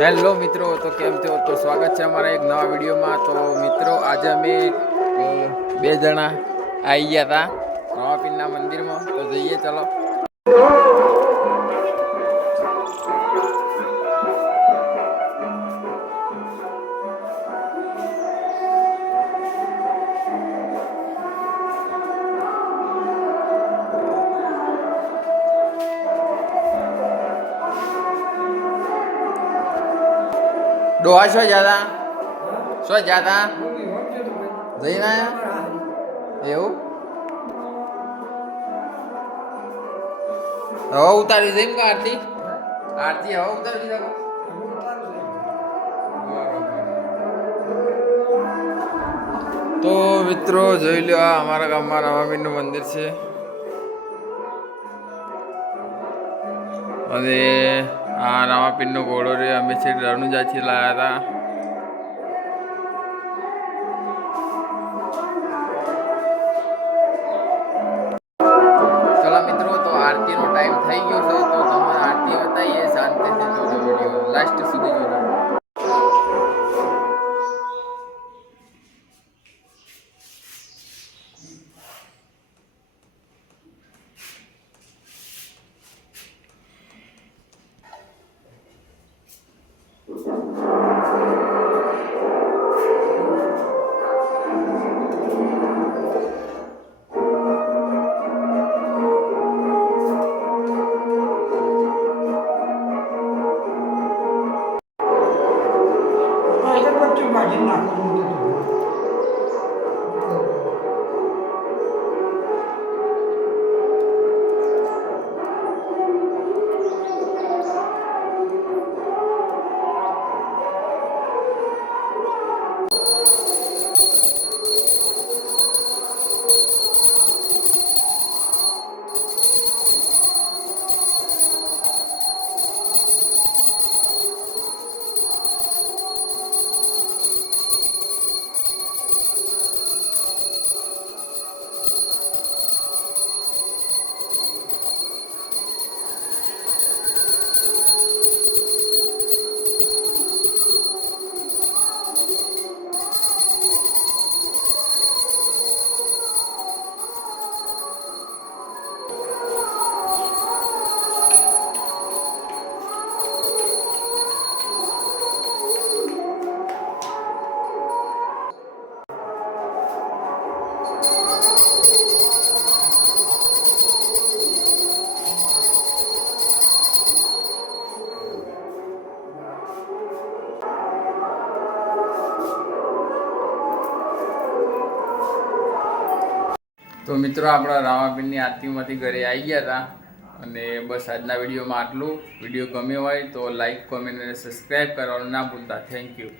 Hello મિત્રો, તો કેમ છો? તો સ્વાગત છે અમારા એક નવા વિડીયોમાં. તો મિત્રો, આજે અમે બે જણા આવી ગયા હતા રામાપીરના મંદિરમાં. તો જઈએ, ચલો. ડોહા શું જ્યાદા જઈને આયા એવું? હવે ઉતારી જઈને કે આરતી હવે ઉતારી દીધા. તો મિત્રો જોઈ લો, આ અમારા ગામમાં રામાપીરનું મંદિર છે. અને આ રામાપીરનો ઘોડો રે અમે છે રણુજાથી લાવ્યા હતા. ચલો મિત્રો, તો આરતીનો ટાઈમ થઈ ગયો છે. તો તમે આરતી બતાવીએ, શાંતિથી જોજો વિડીયો લાસ્ટ સુધી જોજો. તો મિત્રો, આપણા રામાપીરની આરતીમાંથી ઘરે આવી ગયા હતા. અને બસ આજના વિડીયોમાં આટલું. વિડીયો ગમ્યો હોય તો લાઈક, કોમેન્ટ અને સબસ્ક્રાઈબ કરવાનું ના ભૂલતા. Thank you.